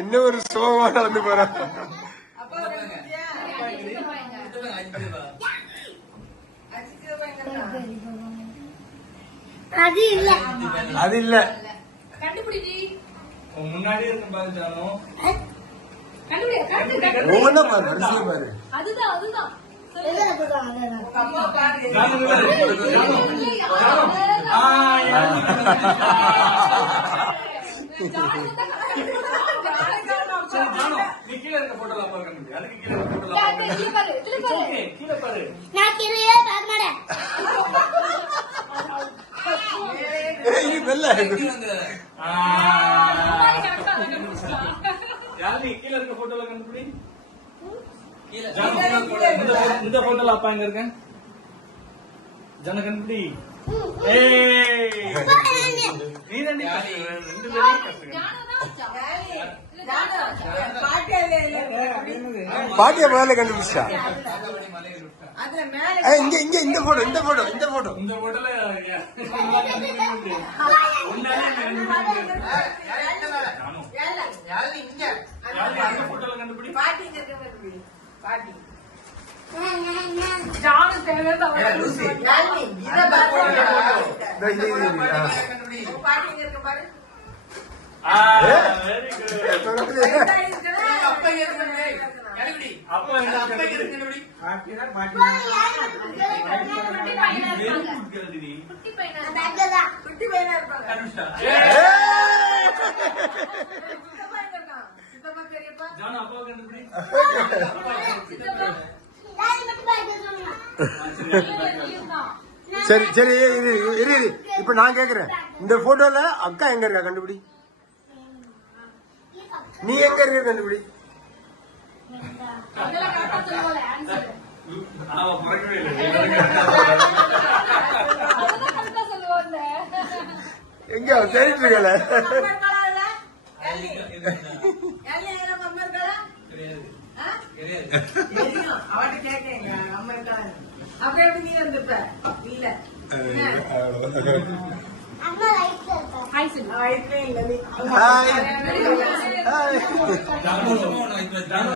என்ன ஒரு சோகமா நடந்து போறான். அது இல்ல அது இல்ல முன்னாடி இருக்கும் பாரு ஜானு. ஒவ்வொன்னா பாரு, வரிசையா பாரு. அதுதான் அதுதான் நீ கீழே இருக்க போட்டோல பாருங்க. அதுக்கு கீழே இருக்க போட்டோல கீழே பாரு. நான் கீழே பார்க்க மாட்டேன். யாரு கீழே இருக்க போட்டோல கண்டுபிடி. இந்த போட்டோல அப்பா எங்க இருக்க ஜன கண்டுபிடி. நீ ரெண்டு பாட்டிய மேல கண்டுபிடிச்சா. இங்க இங்க இந்த போட்டோ இந்த போட்டோ இந்த போட்டோ இந்த போட்டோல கண்டுபிடி. பாட்டி சரி சரி இரு. இப்ப நான் கேக்குறேன், இந்த போட்டோல அக்கா எங்க இருக்கா கண்டுபிடி. நீ எங்க இருக்க கண்டுபிடி. எங்க தேடிட்டு இருக்கல. அப்ப எப்படி நீ வந்துட்ட இல்ல அம்மா லைட்ல இருக்கா. ஹாய் சொல்லு. ஹாய்.